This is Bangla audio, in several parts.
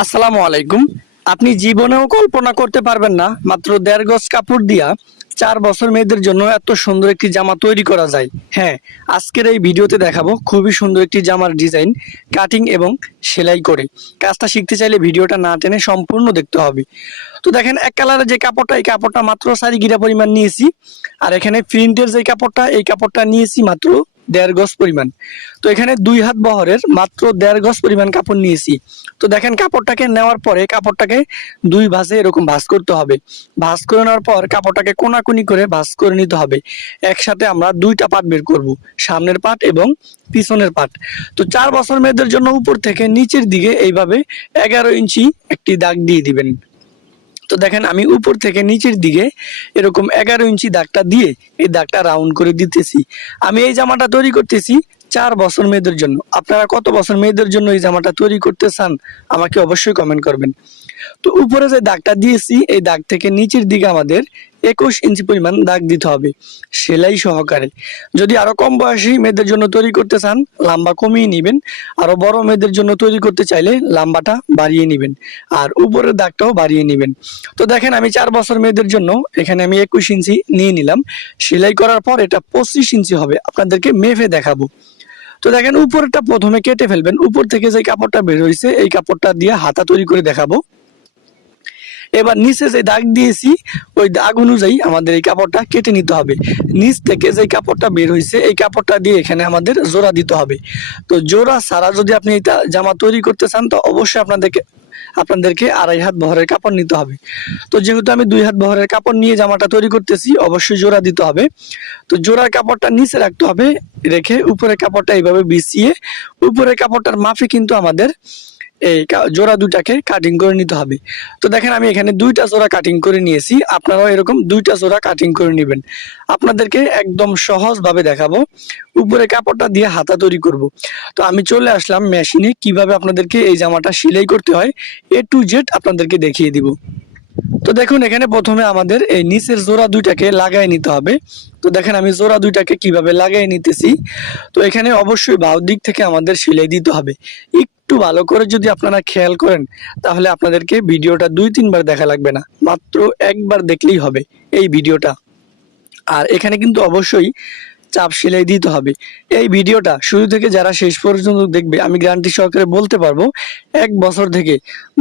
আসসালামু আলাইকুম। আপনি জীবনেও কল্পনা করতে পারবেন না, মাত্র দেড় গজ কাপড় দিয়া চার বছর মেয়েদের জন্য এত সুন্দর একটি জামা তৈরি করা যায়। হ্যাঁ আজকের এই ভিডিওতে দেখাবো খুবই সুন্দর একটি জামার ডিজাইন, কাটিং এবং সেলাই করে। কাজটা শিখতে চাইলে ভিডিওটা না টেনে সম্পূর্ণ দেখতে হবে। তো দেখেন, এক কালারের যে কাপড়টা, এই কাপড়টা মাত্র সারি গিরা পরিমাণ নিয়েছি। আর এখানে প্রিন্টের যে কাপড়টা, এই কাপড়টা নিয়েছি মাত্র দেড় গজ পরিমাণ। তো এখানে দুই হাত বহরের মাত্র দেড় গজ পরিমাণ কাপড় নিয়েছি। তো দেখেন কাপড়টাকে নেওয়ার পরে কাপড়টাকে দুই ভাঁজে এরকম ভাঁজ করতে হবে। ভাঁজ করে নেওয়ার পর কাপড়টাকে কোনাকুনি করে ভাঁজ করে নিতে হবে। একসাথে আমরা দুইটা পাট বের করব, সামনের পাট এবং পিছনের পাট। তো চার বছর মেয়েদের জন্য উপর থেকে নিচের দিকে এইভাবে এগারো ইঞ্চি একটি দাগ দিয়ে দিবেন। তো দেখেন আমি উপর থেকে নিচের দিকে এরকম এগারো ইঞ্চি দাগটা দিয়ে এই দাগটা রাউন্ড করে দিতেছি। আমি এই জামাটা তৈরি করতেছি চার বছর মেয়েদের জন্য। আপনারা কত বছর মেয়েদের জন্য এই জামাটা তৈরি করতে চান, আমাকে অবশ্যই কমেন্ট করবেন। তো উপরে যে দাগটা দিয়েছি, এই দাগ থেকে নিচের দিকে আমাদের একুশ ইঞ্চি পরিমাণ দাগ দিতে হবে, সেলাই সহকারে। যদি আরও কম বয়সী মেয়েদের জন্য তৈরি করতে চান, লম্বা কমিয়ে নেবেন। আরও বড় মেয়েদের জন্য তৈরি করতে চাইলে লম্বাটা বাড়িয়ে নেবেন আর উপরের দাগটাও বাড়িয়ে নেবেন। তো দেখেন, আমি চার বছর মেয়েদের জন্য এখানে আমি একুশ ইঞ্চি নিয়ে নিলাম। সেলাই করার পর এটা পঁচিশ ইঞ্চি হবে, আপনাদেরকে মেফে দেখাবো। তো দেখেন উপরটা প্রথমে কেটে ফেলবেন। উপর থেকে যে কাপড়টা বের হয়েছে, এই কাপড়টা দিয়ে হাতা তৈরি করে দেখাবো। এবার নিচে যে দাগ দিয়েছি, ওই দাগ অনুযায়ী আমাদের এই কাপড়টা কেটে নিতে হবে। নিচ থেকে যে কাপড়টা বের হয়েছে, এই কাপড়টা দিয়ে এখানে আমাদের জোড়া দিতে হবে। তো জোড়া ছাড়া যদি আপনি এটা জামা তৈরি করতে চান, তো অবশ্যই আপনাদেরকে আপনাদেরকে আড়াই হাত বহরের কাপড় নিতে হবে। তো যেহেতু আমি দুই হাত বহরের কাপড় নিয়ে জামাটা তৈরি করতেছি, অবশ্যই জোড়া দিতে হবে। তো জোড়ার কাপড়টা নিচে রাখতে হবে, রেখে উপরের কাপড়টা এইভাবে বিছিয়ে, উপরের কাপড়টার মাপে কিন্তু আমাদের এই জোড়া দুটাকে কাটিং করে নিতে হবে। তো দেখেন আমি এখানে দুইটা জোড়া কাটিং করে নিয়েছি, আপনারাও এরকম দুইটা জোড়া কাটিং করে নেবেন। আপনাদেরকে একদম সহজভাবে দেখাবো, উপরে কাপড়টা দিয়ে হাতা তৈরি করব। তো আমি চলে আসলাম মেশিনে কীভাবে আপনাদেরকে এই জামাটা সেলাই করতে হয় এ টু জেড আপনাদেরকে দেখিয়ে দিব। তো দেখুন, এখানে প্রথমে আমাদের এই নিচের জোড়া দুইটাকে লাগাই নিতে হবে। তো দেখেন, আমি জোড়া দুইটাকে কীভাবে লাগাই নিতেছি? তো এখানে অবশ্যই বাউ দিক থেকে আমাদের সেলাই দিতে হবে। একটু ভালো করে যদি আপনারা খেয়াল করেন, তাহলে আপনাদেরকে ভিডিওটা দুই, তিনবার দেখা লাগবে না। মাত্র একবার দেখলেই হবে এই ভিডিওটা। আর এখানে কিন্তু অবশ্যই চাপ সেলাই দিতে হবে। এই ভিডিওটা শুরু থেকে যারা শেষ পর্যন্ত দেখবে, আমি গ্যারান্টি সহকারে বলতে পারব, এক বছর থেকে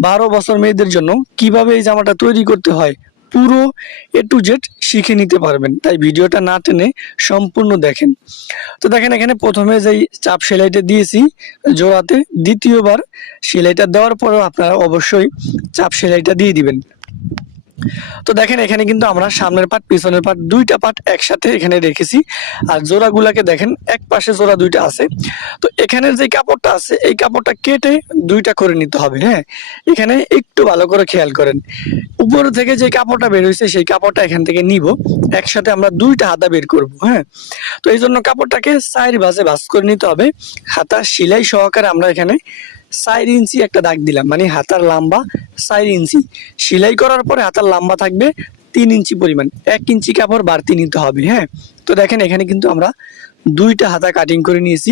বারো বছর মেয়েদের জন্য কীভাবে এই জামাটা তৈরি করতে হয়, পুরো এ টু জেড শিখে নিতে পারবেন। তাই ভিডিওটা না টেনে সম্পূর্ণ দেখেন। তো দেখেন, এখানে প্রথমে যেই চাপ সেলাইটা দিয়েছি, জোড়াতে দ্বিতীয়বার সেলাইটা দেওয়ার পরেও আপনারা অবশ্যই চাপ সেলাইটা দিয়ে দিবেন। তো দেখেন, এখানে কিন্তু আমরা সামনের পাট, পিছনের পাট দুইটা পাট একসাথে এখানে রেখেছি। আর জোড়াগুলাকে দেখেন, এক পাশে জোড়া দুইটা আছে। তো এখানের যে কাপড়টা আছে, এই কাপড়টা কেটে দুইটা করে নিতে হবে হ্যাঁ? এখানে একটু ভালো করে খেয়াল করেন। উপর থেকে যে কাপড়টা বের হয়েছে সেই কাপড়টা এখান থেকে নিব। একসাথে আমরা দুইটা হাতা বের করব হ্যাঁ? তো এই জন্য কাপড়টাকে চার ভাজে ভাজ করে নিতে হবে। হাতা সেলাই সহকারে আমরা এখানে চার ইঞ্চি একটা দাগ দিলাম মানে হাতার লম্বা চার ইঞ্চি। সেলাই করার পরে হাতার লম্বা থাকবে তিন ইঞ্চি পরিমাণ, এক ইঞ্চি কাপড় বাড়তি নিতে হবে হ্যাঁ? তো দেখেন এখানে কিন্তু আমরা দুইটা হাতা কাটিং করে নিয়েছি।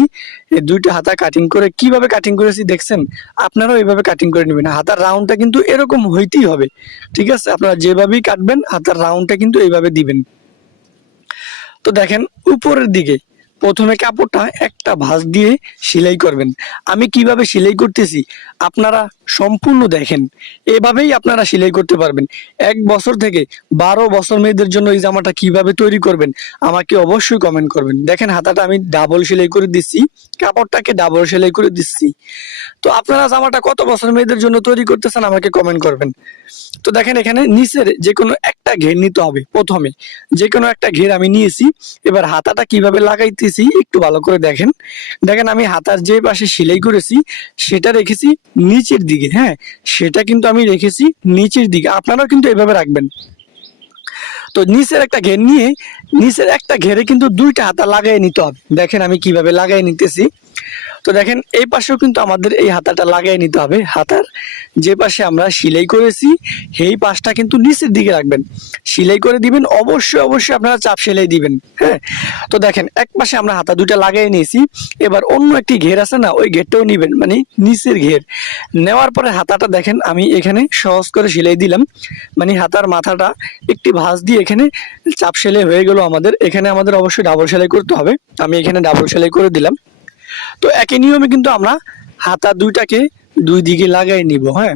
এই দুইটা হাতা কাটিং করে কীভাবে কাটিং করেছি দেখছেন? আপনারাও এইভাবে কাটিং করে নেবেন। হাতার রাউন্ডটা কিন্তু এরকম হইতেই হবে, ঠিক আছে? আপনারা যেভাবেই কাটবেন, হাতার রাউন্ডটা কিন্তু এইভাবে দিবেন। তো দেখেন উপরের দিকে প্রথমে কাপড়টা একটা ভাঁজ দিয়ে সেলাই করবেন। আমি কীভাবে সেলাই করতেছি আপনারা সম্পূর্ণ দেখেন। এভাবেই আপনারা সেলাই করতে পারবেন। এক বছর থেকে বারো বছর মেয়েদের জন্য এই জামাটা কীভাবে তৈরি করবেন, আমাকে অবশ্যই কমেন্ট করবেন। দেখেন, হাতাটা আমি ডাবল সেলাই করে দিচ্ছি, কাপড়টাকে ডাবল সেলাই করে দিচ্ছি। তো আপনারা জামাটা কত বছর মেয়েদের জন্য তৈরি করতেছেন আমাকে কমেন্ট করবেন। তো দেখেন, এখানে নিচের যে কোনো একটা ঘের নিতে হবে প্রথমে। যে কোনো একটা ঘের আমি নিয়েছি। এবার হাতাটা কীভাবে লাগাইতেছি একটু ভালো করে দেখেন। দেখেন আমি হাতার যে পাশে সেলাই করেছি, সেটা রেখেছি নিচের দিকে হ্যাঁ? সেটা কিন্তু আমি রেখেছি নিচের দিকে। আপনারাও কিন্তু এভাবে রাখবেন। তো নিচের একটা ঘের নিয়ে, নিচের একটা ঘেরে কিন্তু দুইটা হাতা লাগাই নিতে হবে। দেখেন আমি কীভাবে লাগাই নিতেছি। তো দেখেন, এই পাশেও কিন্তু আমাদের এই হাতাটা লাগাই নিতে হবে। হাতার যে পাশে আমরা সেলাই করেছি, সেই পাশটা কিন্তু নিচের দিকে রাখবেন। সেলাই করে দিবেন, অবশ্যই অবশ্যই আপনারা চাপ সেলাই দিবেন হ্যাঁ? তো দেখেন, এক পাশে আমরা হাতা দুইটা লাগাই নিয়েছি। এবার অন্য একটি ঘের আছে না, ওই ঘেরটাও নিবেন মানে নিচের ঘের। নেওয়ার পরে হাতাটা দেখেন, আমি এখানে সহজ করে সেলাই দিলাম। মানে হাতার মাথাটা একটি ভাঁজ দিয়ে এখানে চাপ সেলাই হয়ে গেল আমাদের। এখানে আমাদের অবশ্যই ডাবল সেলাই করতে হবে। আমি এখানে ডাবল সেলাই করে দিলাম। তো একই নিয়মে কিন্তু আমরা হাতা দুইটাকে দুই দিকে লাগাই নিব হ্যাঁ?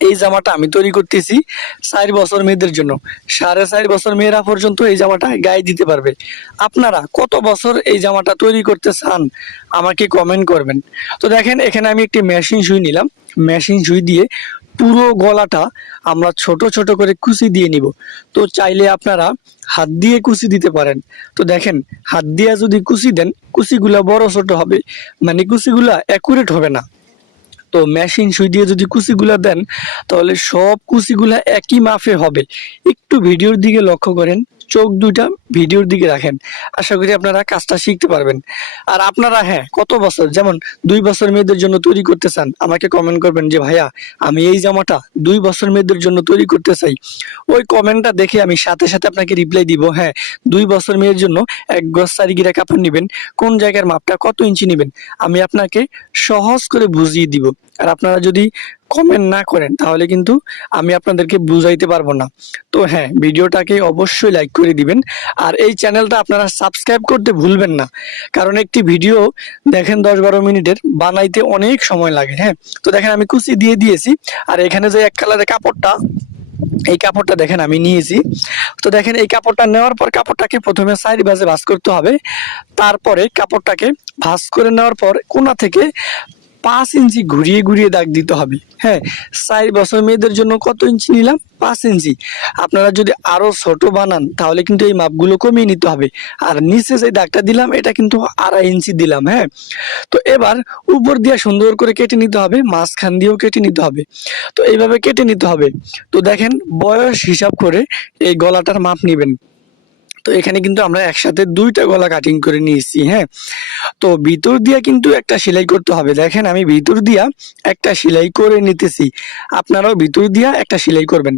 এই জামাটা আমি তৈরি করতেছি চার বছর মেয়েদের জন্য। সাড়ে চার বছর মেয়েরা পর্যন্ত এই জামাটা গায়ে দিতে পারবে। আপনারা কত বছর এই জামাটা তৈরি করতে চান, আমাকে কমেন্ট করবেন। তো দেখেন, এখানে আমি একটি মেশিন সুই নিলাম। মেশিন সুই দিয়ে পুরো গলাটা আমরা ছোট ছোট করে কুচি দিয়ে নিব। তো চাইলে আপনারা হাত দিয়ে কুচি দিতে পারেন। তো দেখেন, হাত দিয়ে যদি কুচি দেন, কুচিগুলা বড় ছোট হবে। মানে কুচিগুলা অ্যাকুরেট হবে না। তো মেশিন সুই দিয়ে যদি কুচিগুলা দেন, তাহলে সব কুচিগুলা একই মাপে হবে। একটু ভিডিওর দিকে লক্ষ্য করেন। চোখ দুইটা ভিডিওর দিকে রাখেন। আশা করি আপনারা কাজটা শিখতে পারবেন। আর আপনারা হ্যাঁ কত বছর, যেমন দুই বছর মেয়েদের জন্য তৈরি করতে চান, আমাকে কমেন্ট করবেন যে, ভাইয়া, আমি এই জামাটা দুই বছর মেয়েদের জন্য তৈরি করতে চাই। ওই কমেন্টটা দেখে আমি সাথে সাথে আপনাকে রিপ্লাই দিব হ্যাঁ দুই বছর মেয়ের জন্য এক গজ চারিগিরা কাপড় নেবেন, কোন জায়গার মাপটা কত ইঞ্চি নেবেন? আমি আপনাকে সহজ করে বুঝিয়ে দিব। আর আপনারা যদি কমেন্ট না করেন, তাহলে কিন্তু আমি আপনাদেরকে বুঝাইতে পারব না। তো হ্যাঁ ভিডিওটাকে অবশ্যই লাইক করে দিবেন। আর এই চ্যানেলটা আপনারা সাবস্ক্রাইব করতে ভুলবেন না। কারণ একটি ভিডিও দেখেন দশ বারো মিনিটের, বানাইতে অনেক সময় লাগে হ্যাঁ? তো দেখেন আমি কুচি দিয়ে দিয়েছি, আর এখানে যে এক কালারের কাপড়টা, এই কাপড়টা দেখেন আমি নিয়েছি। তো দেখেন এই কাপড়টা নেওয়ার পর কাপড়টাকে প্রথমে সাইড ভাজে ভাঁজ করতে হবে। তারপরে কাপড়টাকে ভাঁজ করে নেওয়ার পর কোনা থেকে পাঁচ ইঞ্চি ঘুরিয়ে ঘুরিয়ে দাগ দিতে হবে। হ্যাঁ চার বছর মেয়েদের জন্য কত ইঞ্চি নিলাম? পাঁচ ইঞ্চি। আপনারা যদি আরও ছোট বানান, তাহলে কিন্তু এই মাপগুলো কমিয়ে নিতে হবে। আর নিচে যে দাগটা দিলাম, এটা কিন্তু আড়াই ইঞ্চি দিলাম হ্যাঁ। তো এবার উপর দিয়ে সুন্দর করে কেটে নিতে হবে, মাঝখান দিয়েও কেটে নিতে হবে। তো এইভাবে কেটে নিতে হবে। তো দেখেন, বয়স হিসাব করে এই গলাটার মাপ নেবেন। তো এখানে কিন্তু আমরা একসাথে দুইটা গলা কাটিং করে নিয়েছি হ্যাঁ? তো ভিতর দিয়া কিন্তু একটা সেলাই করতে হবে। দেখেন আমি ভিতর দিয়া একটা সেলাই করে নিতেছি। আপনারাও ভিতর দিয়া একটা সেলাই করবেন।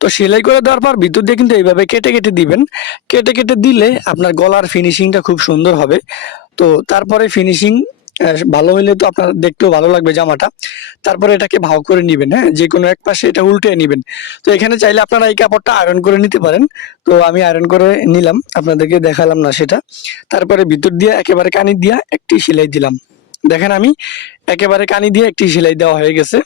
তো সেলাই করে দেওয়ার পর ভিতর দিয়ে কিন্তু এইভাবে কেটে কেটে দিবেন। কেটে কেটে দিলে আপনার গলার ফিনিশিংটা খুব সুন্দর হবে। তো তারপরে ফিনিশিং ভালো হইলে তো আপনার দেখতেও ভালো লাগবে জামাটা। তারপরে এটাকে ভাও করে নিবেন হ্যাঁ? যে কোনো এক পাশে এটা উল্টে নিবেন। তো এখানে চাইলে আপনারা এই কাপড়টা আয়রন করে নিতে পারেন। তো আমি আয়রন করে নিলাম, আপনাদেরকে দেখালাম না সেটা। তারপরে ভিতর দিয়ে একেবারে কানি দিয়া একটি সেলাই দিলাম। দেখেন আমি, একেবারে কানি দিয়ে একটি সেলাই দেওয়া হয়ে গেছে।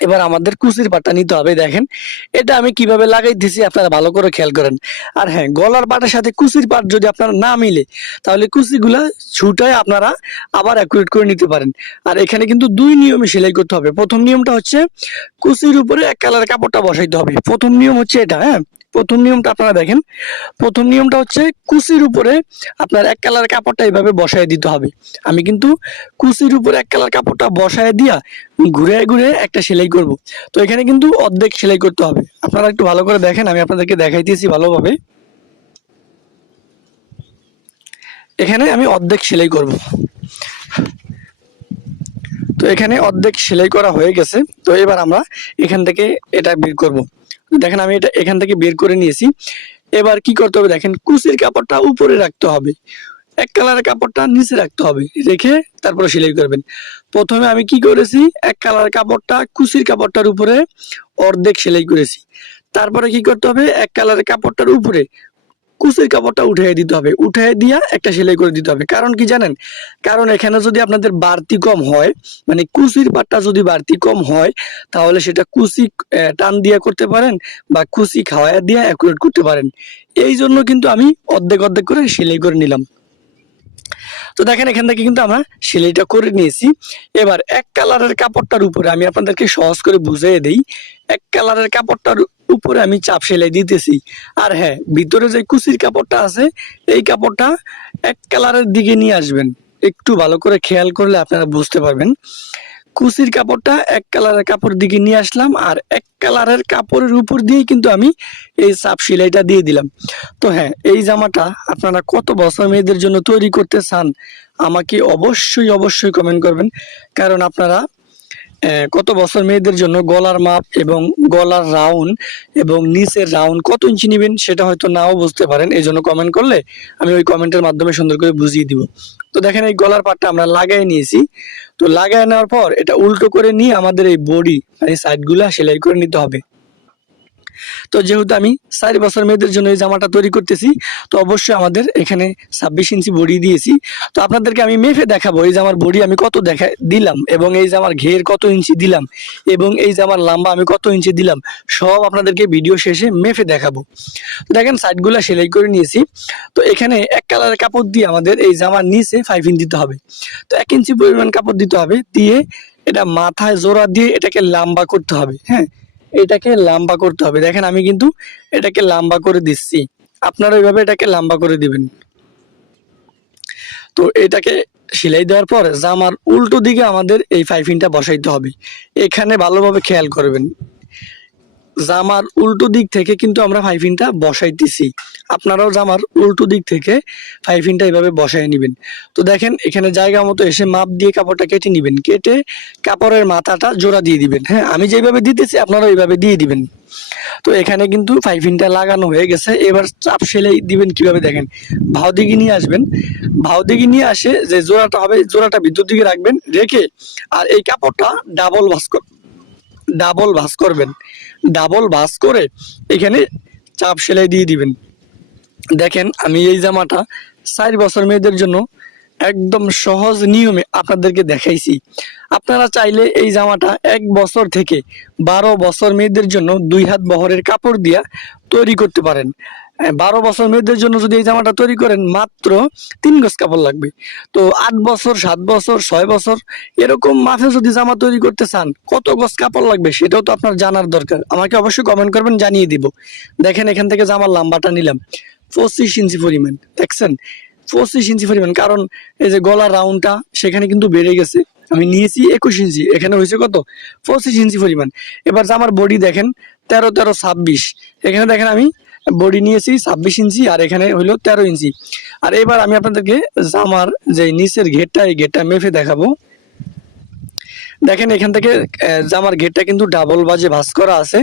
এবার আমাদের কুচির পাটা নিতে হবে, দেখেন। এটা আমি কীভাবে লাগাইতেছি, আপনারা ভালো করে খেয়াল করেন। আর হ্যাঁ গলার পাটার সাথে কুচির পাট যদি আপনার না মিলে, তাহলে কুচিগুলা ছুটায় আপনারা আবার অ্যাকুরেট করে নিতে পারেন। আর এখানে কিন্তু দুই নিয়মে সেলাই করতে হবে। প্রথম নিয়মটা হচ্ছে কুচির উপরে এক কালার কাপড়টা বসাইতে হবে। প্রথম নিয়ম হচ্ছে এটা হ্যাঁ? প্রথম নিয়মটা আপনারা দেখেন। প্রথম নিয়মটা হচ্ছে কুচির উপরে আপনার এক কালার কাপড়টা এইভাবে বসায় দিতে হবে। আমি কিন্তু কুচির উপরে এক কালার কাপড়টা বসায় দিয়া ঘুরে ঘুরে একটা সেলাই করব। তো এখানে কিন্তু অর্ধেক সেলাই করতে হবে। আপনারা একটু ভালো করে দেখেন, আমি আপনাদেরকে দেখাইতেছি ভালোভাবে। এখানে আমি অর্ধেক সেলাই করব। তো এখানে অর্ধেক সেলাই করা হয়ে গেছে। তো এবার আমরা এখান থেকে এটা বের করব। দেখেন আমি এটা এখান থেকে বের করে নিয়েছি। এবার কি করতে হবে দেখেন কুচির কাপড়টা উপরে রাখতে হবে। এক কালারের কাপড়টা নিচে রাখতে হবে। রেখে তারপরে সেলাই করবেন। প্রথমে আমি কি করেছি, এক কালারের কাপড়টা কুচির কাপড়টার উপরে অর্ধেক সেলাই করেছি। তারপরে কি করতে হবে, এক কালারের কাপড়টার উপরে কুচির কাপড়টা উঠিয়ে দিতে হবে। উঠিয়ে দিয়া একটা সেলাই করে দিতে হবে। কারণ কি জানেন? কারণ এখানে যদি আপনাদের বাড়তি কম হয় মানে কুচির পাটটা যদি বাড়তি কম হয়, তাহলে সেটা কুচি টান দিয়া করতে পারেন বা কুচি খাওয়ায়া দিয়া অ্যাকুরেট করতে পারেন। এই জন্য কিন্তু আমি অর্ধেক অর্ধেক করে সেলাই করে নিলাম। তো দেখেন, এখান থেকে কিন্তু আমরা সেলাইটা করে নিয়েছি। এবার এক কালারের কাপড়টার উপরে আমি আপনাদেরকে সহজ করে বুঝিয়ে দিই। এক কালারের কাপড়টার উপরে আমি চাপ সেলাই দিতেছি। আর হ্যাঁ ভিতরে যে কুচির কাপড়টা আছে, এই কাপড়টা এক কালারের দিকে নিয়ে আসবেন। একটু ভালো করে খেয়াল করলে আপনারা বুঝতে পারবেন। কুচির কাপড়টা এক কালারের কাপড় দিকে নিয়ে আসলাম, আর এক কালারের কাপড়ের উপর দিয়েই কিন্তু আমি এই সাপ সেলাইটা দিয়ে দিলাম। তো হ্যাঁ এই জামাটা আপনারা কত বছর মেয়েদের জন্য তৈরি করতে চান, আমাকে অবশ্যই অবশ্যই কমেন্ট করবেন। কারণ আপনারা কত বছর মেয়েদের জন্য গলার মাপ এবং গলার রাউন্ড এবং নিচের রাউন্ড কত ইঞ্চি নেবেন সেটা হয়তো নাও বুঝতে পারেন এই জন্য কমেন্ট করলে আমি ওই কমেন্টের মাধ্যমে সুন্দর করে বুঝিয়ে দিব। তো দেখেন এই গলার পাটটা আমরা লাগাই নিয়েছি। তো লাগাই নেওয়ার পর এটা উল্টো করে নিয়ে আমাদের এই বডি মানে সাইডগুলা সেলাই করে নিতে হবে। তো যেহেতু আমি চার বছর মেয়েদের জন্য এই জামাটা তৈরি করতেছি, তো অবশ্যই আমাদের এখানে ছাব্বিশ ইঞ্চি বডি দিয়েছি। তো আপনাদেরকে আমি মেপে দেখাবো এই জামার বডি আমি কত দেখা, দিলাম এবং এই জামার ঘের কত ইঞ্চি দিলাম এবং এই জামার লম্বা আমি কত ইঞ্চি দিলাম, সব আপনাদেরকে ভিডিও শেষে মেপে দেখাবো। দেখেন সাইডগুলা সেলাই করে নিয়েছি। তো এখানে এক কালারের কাপড় দিয়ে আমাদের এই জামার নিচে ফাইভ ইঞ্চ দিতে হবে। তো এক ইঞ্চি পরিমাণ কাপড় দিতে হবে, দিয়ে এটা মাথায় জোড়া দিয়ে এটাকে লম্বা করতে হবে হ্যাঁ। এটাকে লম্বা করতে হবে। দেখেন, আমি কিন্তু এটাকে লম্বা করে দিচ্ছি। আপনারা এইভাবে এটাকে লম্বা করে দিবেন। তো এটাকে সেলাই দেওয়ার পর জামার উল্টো দিকে আমাদের এই ফাইফিনটা বসাইতে হবে। এখানে ভালোভাবে খেয়াল করবেন। জামার উল্টো দিক থেকে কিন্তু আমরা ফাইফিনটা বসাইতেছি আপনারাও জামার উল্টো দিক থেকে ফাইফিনটা এইভাবে বসাই নেবেন। তো দেখেন, এখানে জায়গা মতো এসে মাপ দিয়ে কাপড়টা কেটে নেবেন। কেটে কাপড়ের মাথাটা জোড়া দিয়ে দিবেন। হ্যাঁ আমি যেভাবে দিতেছি আপনারা ওইভাবে দিয়ে দিবেন। তো এখানে কিন্তু ফাইফিনটা লাগানো হয়ে গেছে। এবার চাপ সেলাই দিবেন কীভাবে দেখেন? ভাও দিকে নিয়ে আসবেন। ভাও দিকে নিয়ে আসে যে জোড়াটা হবে জোড়াটা বিদ্যুৎ দিকে রাখবেন, রেখে আর এই কাপড়টা ডাবল ভাস কর ডাবল ভাস করবেন। ডাবল ভাস করে এখানে চাপ সেলাই দিয়ে দিবেন। দেখেন, আমি এই জামাটা চার বছর মেয়েদের জন্য একদম সহজ নিয়মে আপনাদেরকে দেখাইছি। আপনারা চাইলে এই জামাটা এক বছর থেকে বারো বছর মেয়েদের জন্য দুই হাত বহরের কাপড় দিয়া তৈরি করতে পারেন। বারো বছর মেয়েদের জন্য যদি এই জামাটা তৈরি করেন, মাত্র তিন গজ কাপড় লাগবে। তো আট বছর, সাত বছর, ছয় বছর, এরকম মাফে যদি জামা তৈরি করতে চান, কত গজ কাপড় লাগবে সেটাও তো আপনার জানার দরকার। আমাকে অবশ্যই কমেন্ট করবেন, জানিয়ে দিব। দেখেন, এখান থেকে জামার লাম্বাটা নিলাম, পঁচিশ ইঞ্চি পরিমাণ, দেখছেন? পঁচিশ ইঞ্চি পরিমাণ, কারণ এই যে গলার রাউন্ডটা সেখানে কিন্তু বেড়ে গেছে। আমি নিয়েছি একুশ ইঞ্চি, এখানে হয়েছে কত? পঁচিশ ইঞ্চি পরিমাণ। এবার যে আমার বডি দেখেন, তেরো তেরো ছাব্বিশ। এখানে দেখেন আমি বডি নিয়েছি ছাব্বিশ ইঞ্চি আর এখানে হইল তেরো ইঞ্চি। আর এবার আমি আপনাদেরকে জামার যে নিচের ঘেরটা, এই ঘেরটা মেপে দেখাবো। দেখেন এখান থেকে জামার গেটটা কিন্তু ডাবল বাজে ভাস করা আছে।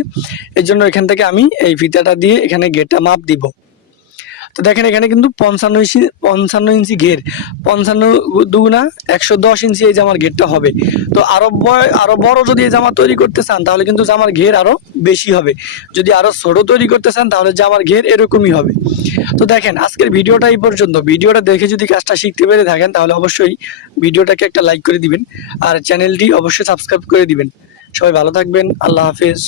এর জন্য এখান থেকে আমি এই ফিতাটা দিয়ে এখানে গেটটা মাপ দিব। তো দেখেন এখানে কিন্তু পঞ্চান্ন ইঞ্চি পঞ্চান্ন ইঞ্চি ঘের, পঞ্চান্ন দুগুনা একশো দশ ইঞ্চি এই জামার ঘেরটা হবে। তো আরও আরও বড় যদি এই জামা তৈরি করতে চান, তাহলে কিন্তু জামার ঘের আরও বেশি হবে। যদি আরও ছোট তৈরি করতে চান, তাহলে জামার ঘের এরকমই হবে। তো দেখেন, আজকের ভিডিওটা এই পর্যন্ত। ভিডিওটা দেখে যদি কাজটা শিখতে পেরে থাকেন, তাহলে অবশ্যই ভিডিওটাকে একটা লাইক করে দিবেন। আর চ্যানেলটি অবশ্যই সাবস্ক্রাইব করে দিবেন। সবাই ভালো থাকবেন। আল্লাহ হাফেজ।